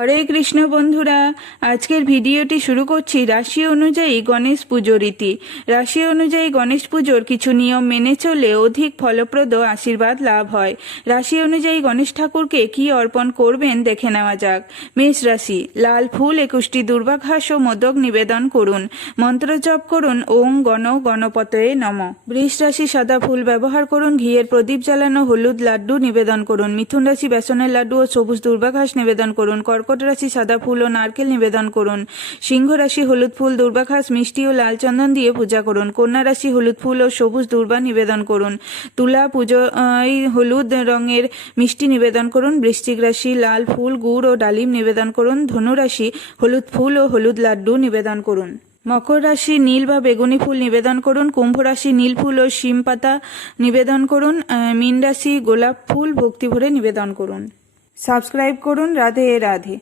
হরে কৃষ্ণ বন্ধুরা, আজকের ভিডিওটি শুরু করছি রাশি অনুযায়ী গণেশ পুজো রীতি। রাশি অনুযায়ী গণেশ পুজোর কিছু নিয়ম মেনে চললে অধিক ফলপ্রদ আশীর্বাদ লাভ হয়। রাশি অনুযায়ী গণেশ ঠাকুরকে কি অর্পণ করবেন দেখে নেওয়া যাক। মেষ রাশি, লাল ফুল 21টি দুর্বাঘাস ও মোদক নিবেদন করুন। মন্ত্র জপ করুন ওং গণ গণপতয়ে নমঃ। বৃষ রাশি, সাদা ফুল ব্যবহার করুন। ঘিয়ের প্রদীপ জ্বালানো, হলুদ লাড্ডু নিবেদন করুন। মিথুন রাশি, বেসনের লাড্ডু ও সবুজ দুর্বাঘাস নিবেদন করুন। কর্কট রাশি, সাদা ফুল ও নারকেল নিবেদন করুন। সিংহ রাশি, হলুদ ফুল, দুর্বাঘাস, মিষ্টি ও লাল চন্দন দিয়ে পূজা করুন। কন্যা রাশি, হলুদ ফুল ও সবুজ দুর্বা নিবেদন করুন। তুলা পুজোয় হলুদ রঙের মিষ্টি নিবেদন করুন। বৃশ্চিক রাশি, লাল ফুল, গুড় ও ডালিম নিবেদন করুন। ধনু রাশি, হলুদ ফুল ও হলুদ লাড্ডু নিবেদন করুন। মকর রাশি, নীল বা বেগুনি ফুল নিবেদন করুন। কুম্ভ রাশি, নীল ফুল ও শিম পাতা নিবেদন করুন। মীন রাশি, গোলাপ ফুল ভক্তি ভরে নিবেদন করুন। সাবস্ক্রাইব করুন। রাধে রাধে।